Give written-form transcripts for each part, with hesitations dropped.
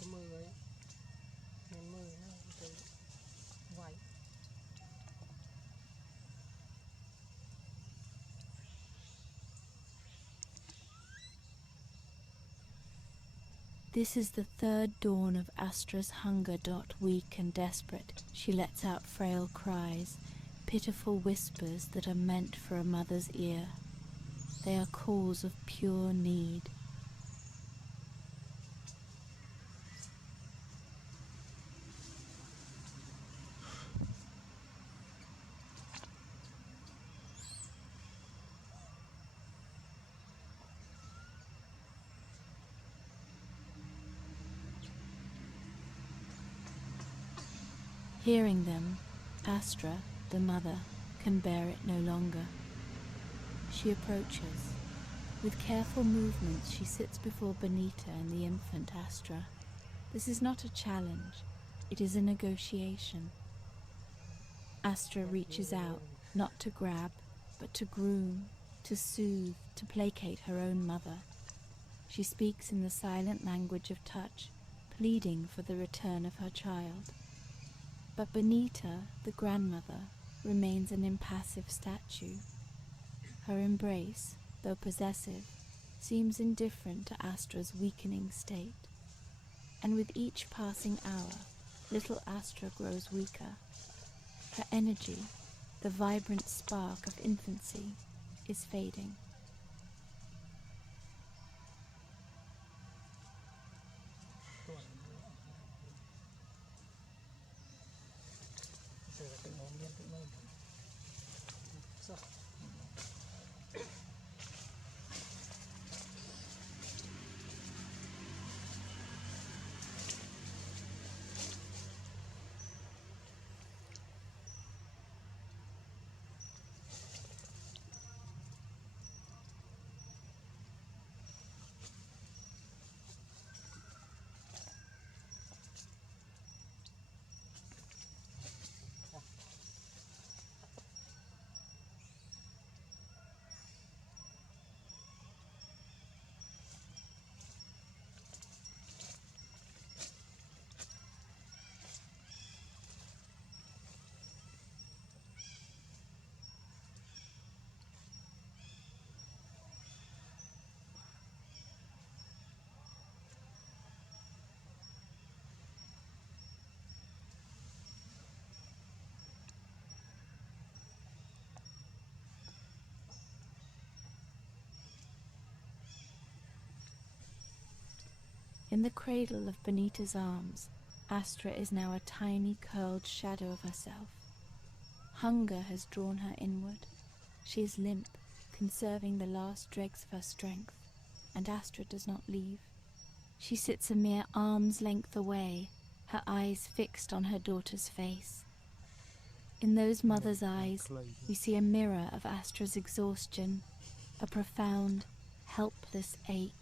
cái mưa ấy, nên mưa nó từ vậy. This is the third dawn of Astra's hunger. Weak and desperate, she lets out frail cries, pitiful whispers that are meant for a mother's ear. They are calls of pure need. Hearing them, Astra, the mother, can bear it no longer. She approaches. With careful movements, she sits before Bonita and the infant Astra. This is not a challenge, it is a negotiation. Astra reaches out, not to grab, but to groom, to soothe, to placate her own mother. She speaks in the silent language of touch, pleading for the return of her child. But Bonita, the grandmother, remains an impassive statue. Her embrace, though possessive, seems indifferent to Astra's weakening state. And with each passing hour, little Astra grows weaker. Her energy, the vibrant spark of infancy, is fading. In the cradle of Bonita's arms, Astra is now a tiny curled shadow of herself. Hunger has drawn her inward. She is limp, conserving the last dregs of her strength, and Astra does not leave. She sits a mere arm's length away, her eyes fixed on her daughter's face. In those mother's eyes, we see a mirror of Astra's exhaustion, a profound, helpless ache.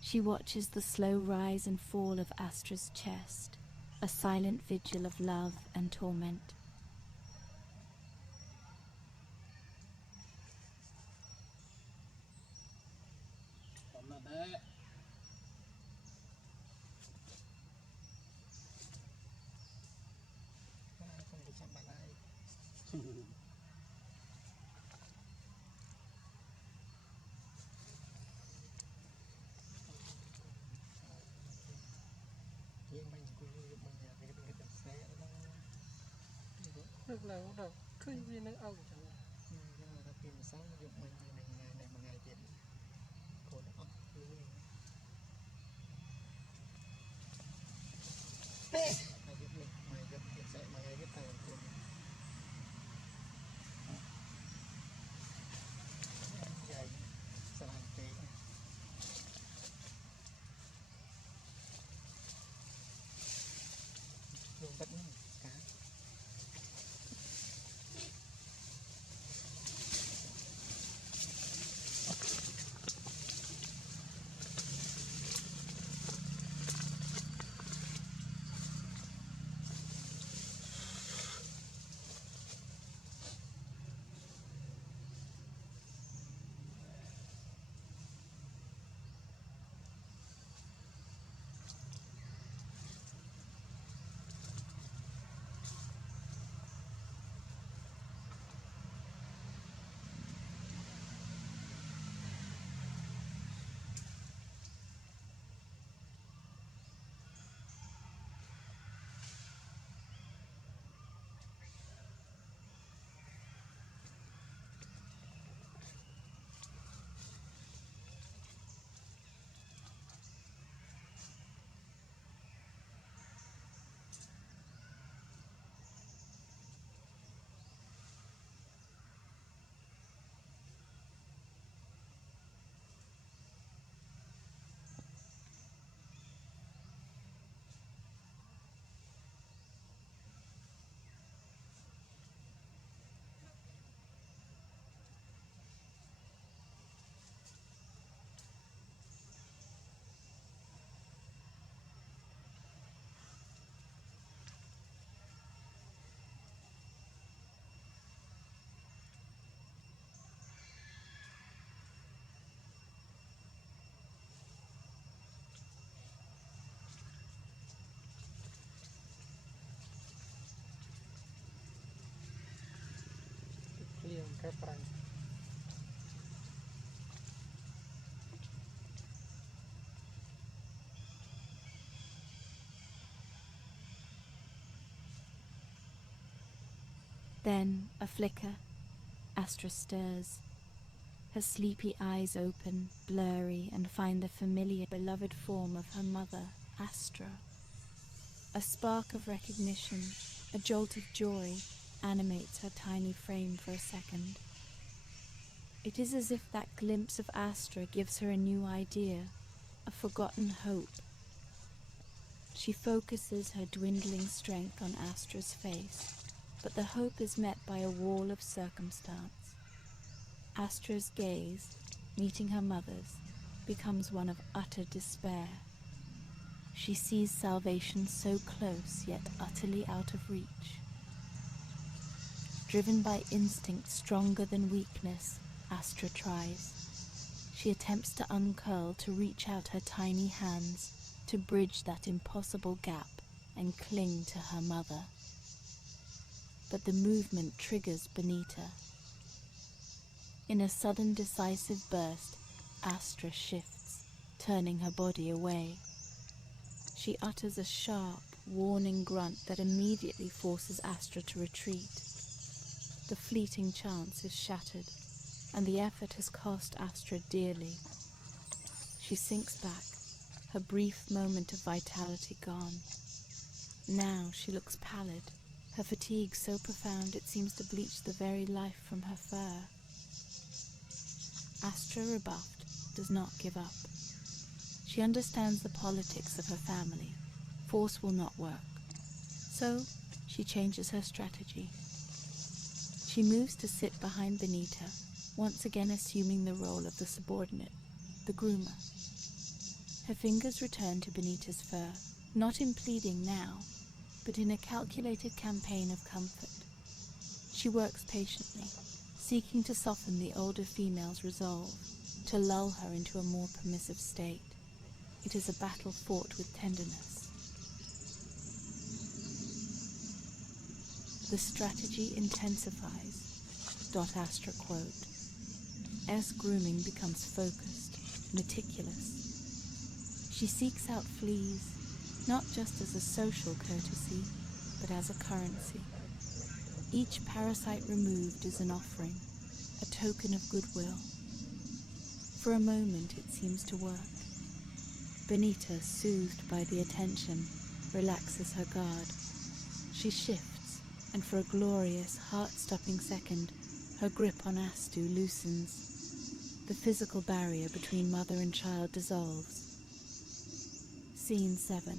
She watches the slow rise and fall of Astra's chest, a silent vigil of love and torment. Nước nào đâu, cứ như nước ong chẳng hạn. Nhưng mà khi mà sáng dùng mình này ngày mà ngày tiền còn nó ong mày giúp mình mày giúp sẽ mày giúp tao tiền vậy sao làm tiền luôn bắt cá. perang. Then a flicker. Astra stirs. Her sleepy eyes open, blurry, and find the familiar, beloved form of her mother, Astro. A spark of recognition, a jolt of joy, animates her tiny frame for a second. It is as if that glimpse of Astra gives her a new idea, a forgotten hope. She focuses her dwindling strength on Astra's face, but the hope is met by a wall of circumstance. Astra's gaze, meeting her mother's, becomes one of utter despair. She sees salvation so close, yet utterly out of reach. Driven by instinct stronger than weakness, Astra tries. She attempts to uncurl, to reach out her tiny hands, to bridge that impossible gap and cling to her mother. But the movement triggers Bonita. In a sudden decisive burst, Astra shifts, turning her body away. She utters a sharp, warning grunt that immediately forces Astra to retreat. The fleeting chance is shattered, and the effort has cost Astra dearly. She sinks back, her brief moment of vitality gone. Now she looks pallid, her fatigue so profound it seems to bleach the very life from her fur. Astra, rebuffed, does not give up. She understands the politics of her family. Force will not work. So she changes her strategy. She moves to sit behind Bonita, once again assuming the role of the subordinate, the groomer. Her fingers return to Bonita's fur, not in pleading now, but in a calculated campaign of comfort. She works patiently, seeking to soften the older female's resolve, to lull her into a more permissive state. It is a battle fought with tenderness. The strategy intensifies. Astra quote. As grooming becomes focused, meticulous. She seeks out fleas, not just as a social courtesy, but as a currency. Each parasite removed is an offering, a token of goodwill. For a moment it seems to work. Bonita, soothed by the attention, relaxes her guard. She shifts, and for a glorious, heart-stopping second, her grip on Astro loosens. The physical barrier between mother and child dissolves. Scene 7.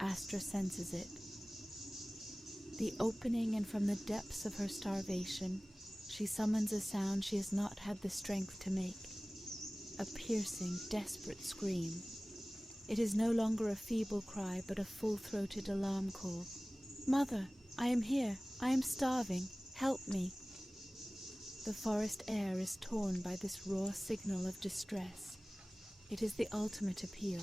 Astra senses it. The opening, and from the depths of her starvation, she summons a sound she has not had the strength to make. A piercing, desperate scream. It is no longer a feeble cry, but a full-throated alarm call. "Mother, I am here. I am starving. Help me." The forest air is torn by this raw signal of distress. It is the ultimate appeal.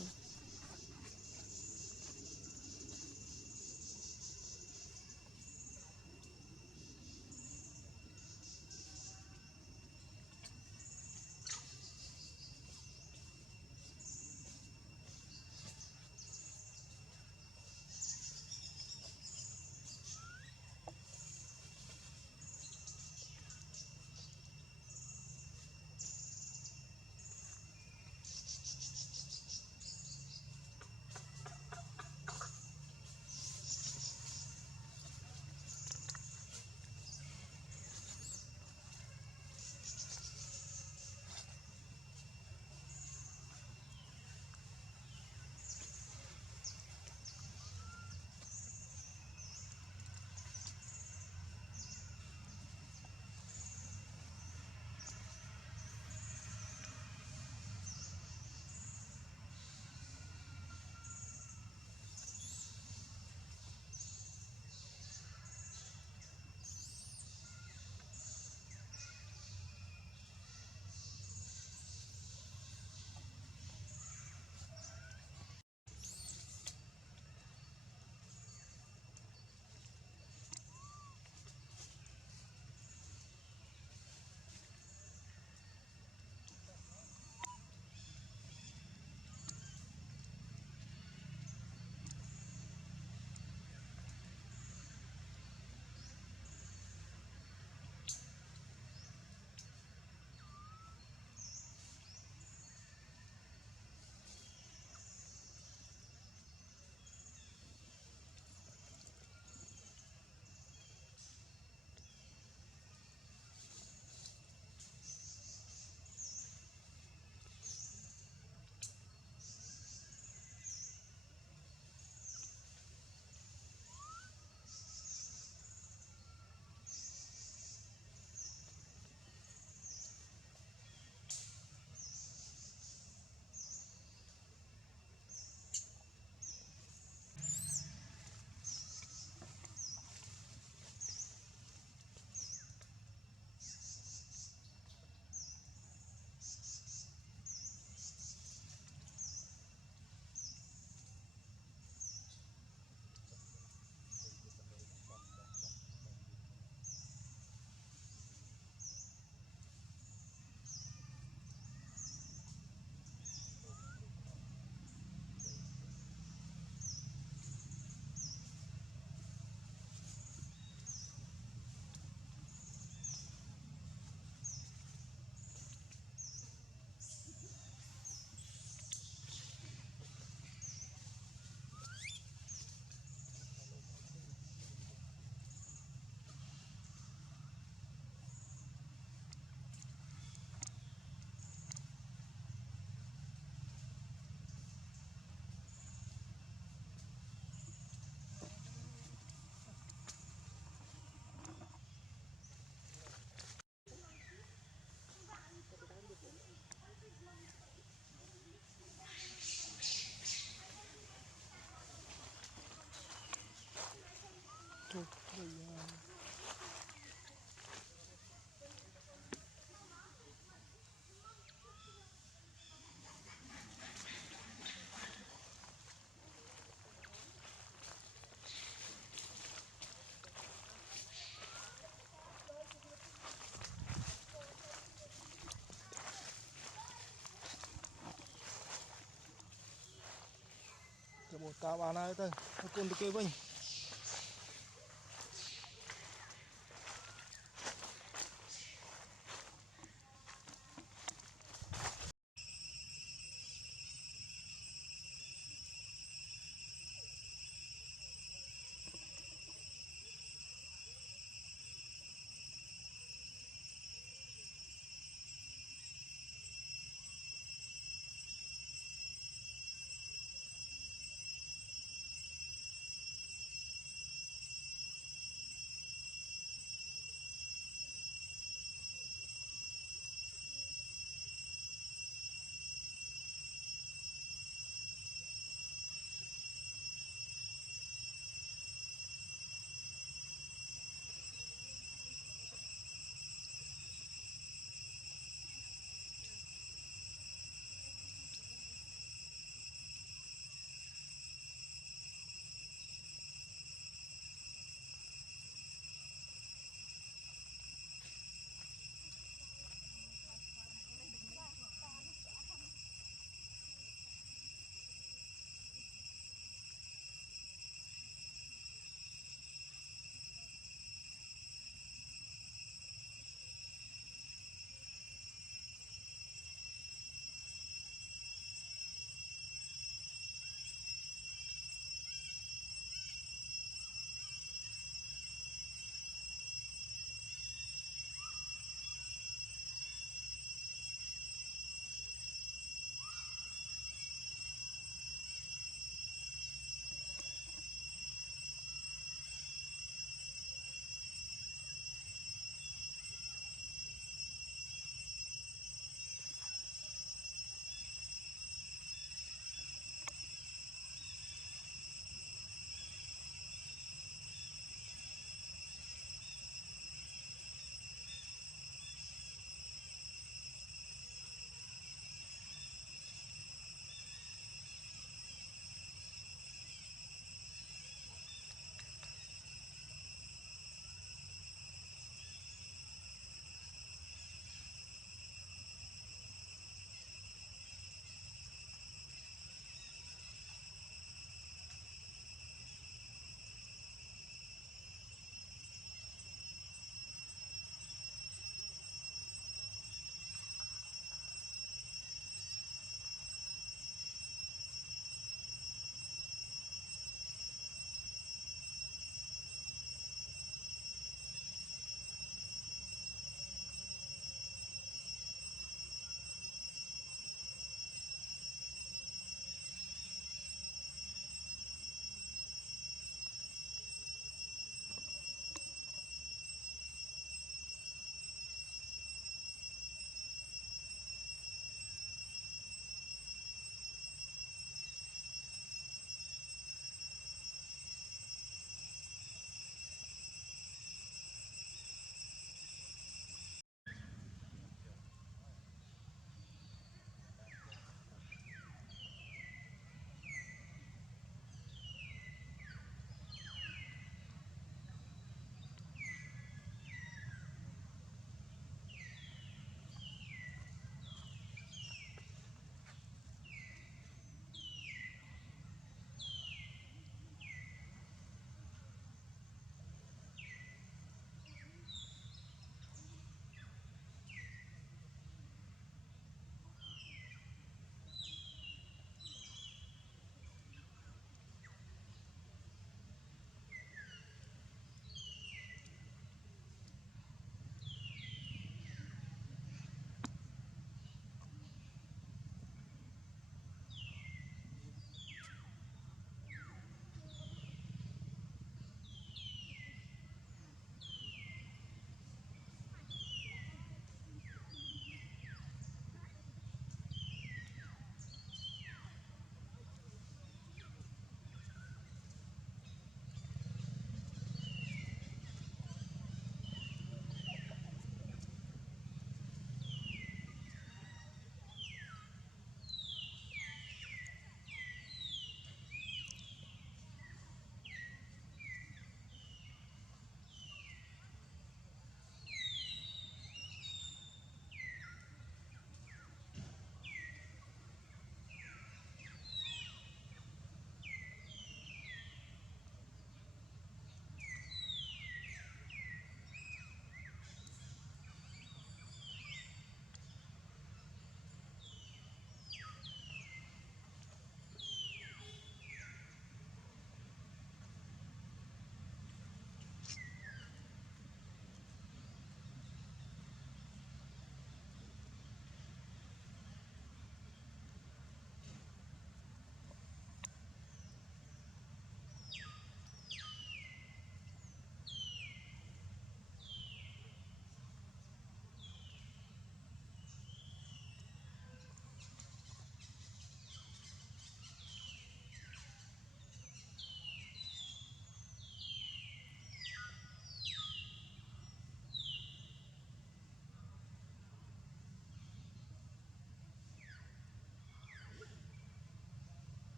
របួសកាបានហើយទៅគុំទៅគេវិញ